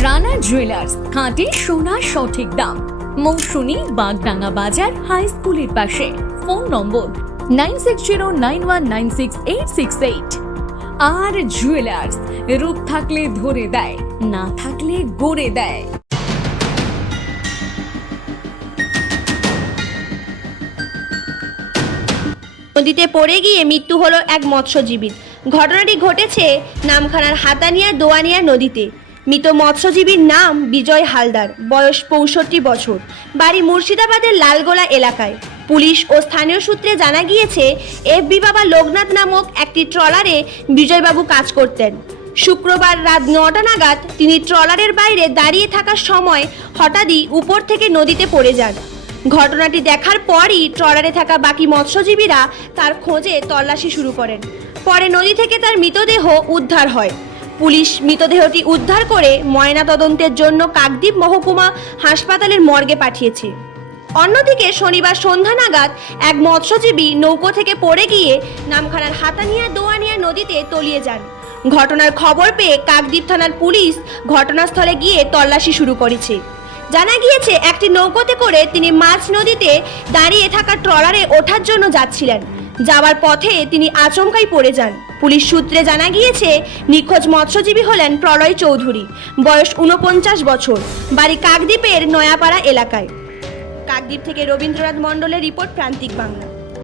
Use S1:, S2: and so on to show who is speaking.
S1: Rana jewellers খাঁটি সোনা সঠিক দাম। মৌসুমী বাগডাঙ্গা বাজার হাই স্কুলের পাশে। ফোন নম্বর nine six zero nine one nine six eight six eight. আর জুয়েলার্স রূপ থাকলে ধরে দেয়, না থাকলে গড়ে দেয়।
S2: নদীতে পড়ে গিয়ে মৃত্যু হলো এক মৎস্যজীবীর ঘটনাটি ঘটেছে নামখানার হাতানিয়া দোয়ানিয়া নদীতে। মৃত মৎস্যজীবীর নাম বিজয় হালদার, বয়স পঁয়ষট্টি বছর। বাড়ি মুর্শিদাবাদের লালগোলা এলাকায়। পুলিশ ও স্থানীয় সূত্রে জানা গিয়েছে, এফবি বাবা লোকনাথ নামক একটি ট্রলারে বিজয়বাবু কাজ করতেন। শুক্রবার রাত নটা নাগাদ তিনি ট্রলারের বাইরে দাঁড়িয়ে থাকার সময় হঠাৎই উপর থেকে নদীতে পড়ে যান। ঘটনাটি দেখার পরই ট্রলারে থাকা বাকি মৎস্যজীবীরা তার খোঁজে তল্লাশি শুরু করেন। পরে নদী থেকে তার মৃতদেহ উদ্ধার হয়। পুলিশ মৃতদেহটি উদ্ধার করে ময়নাতদন্তের জন্য কাকদ্বীপ মহকুমা হাসপাতালের মর্গে পাঠিয়েছে। অন্যদিকে শনিবার সন্ধ্যা নাগাদ এক মৎস্যজীবী নৌকো থেকে পড়ে গিয়ে নামখানার হাতানিয়া দোয়ানিয়া নদীতে তলিয়ে যান। ঘটনার খবর পেয়ে কাকদ্বীপ থানার পুলিশ ঘটনাস্থলে গিয়ে তল্লাশি শুরু করেছে। জানা গিয়েছে, একটি নৌকোতে করে তিনি মাছ নদীতে দাঁড়িয়ে থাকা ট্রলারে ওঠার জন্য যাচ্ছিলেন। যাওয়ার পথে তিনি আচমকাই পড়ে যান। পুলিশ সূত্রে জানা গিয়েছে, নিখোঁজ মৎস্যজীবী হলেন প্রলয় চৌধুরী, বয়স উনপঞ্চাশ বছর, বাড়ি কাকদ্বীপের নয়াপাড়া এলাকায়। কাকদ্বীপ থেকে রবীন্দ্রনাথ মণ্ডলের রিপোর্ট প্রান্তিক বাংলা।